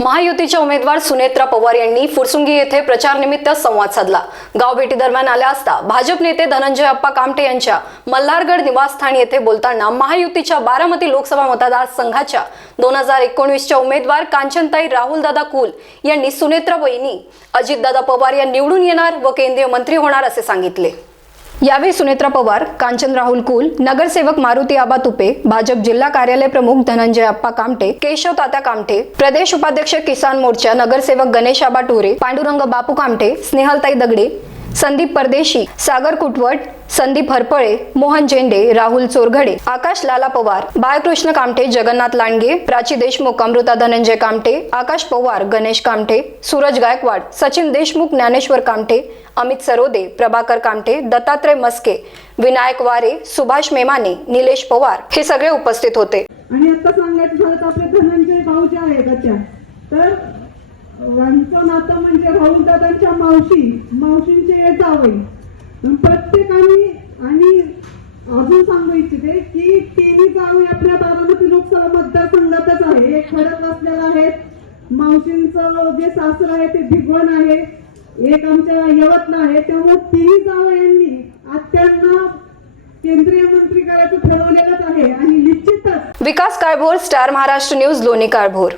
महायुतीच्या उमेदवार सुनेत्रा पवार यांनी फुरसुंगी येथे प्रचारनिमित्त संवाद साधला. गावभेटी दरम्यान आल्या असता भाजप नेते धनंजय अप्पा कामटे यांच्या मल्हारगड निवासस्थानी येथे बोलताना महायुतीच्या बारामती लोकसभा मतदारसंघाच्या दोन हजार एकोणवीसच्या उमेदवार कांचनताई राहुलदादा कुल यांनी सुनेत्रा वहिनी अजितदादा पवार या निवडून येणार व केंद्रीय मंत्री होणार असे सांगितले. यावेळी सुनेत्रा पवार कांचन राहुल कुल नगरसेवक मारुती आबा तुपे भाजप जिल्हा कार्यालय प्रमुख धनंजय अप्पा कामटे केशव तात्या कामटे प्रदेश उपाध्यक्ष किसान मोर्चा नगरसेवक गणेश आबा टोरे पांडुरंग बापू कामटे स्नेहलताई दगडे संदीप परदेशी सागर कुटवट संदीप हरपळे मोहन झेंडे राहुल चोरघडे आकाश लाला पवार बाळकृष्ण कामठे जगन्नाथ लांडगे प्राची देशमुख अमृता धनंजय कामठे आकाश पवार गणेश कामठे सूरज गायकवाड सचिन देशमुख ज्ञानेश्वर कामठे अमित सरोदे प्रभाकर कामठे दत्तात्रय मस्के विनायक वारे सुभाष मेमाने निलेश पवार हे सगळे उपस्थित होते. आणि आता सांगायचं झालं तर आपले धनंजय भाऊ जे आहेत तर यांचं नातं म्हणजे राहुल दादांच्या मावशी मावशींचे हे जावई. प्रत्येकाने आणि अजून सांगू इच्छिते की तिन्ही जावई आपल्या बारामती लोकसभा मतदारसंघातच आहे. एक खडक असलेला आहे. मावशींचं जे सासर आहे ते भिगवण आहे. एक आमच्या यवतमाळ आहे. त्यामुळे तिन्ही जावयांनी आत्यांना केंद्रीय मंत्री करायचं ठरवलेलंच आहे. आणि निश्चितच विकास काळभोर स्टार महाराष्ट्र न्यूज लोणी काळभोर.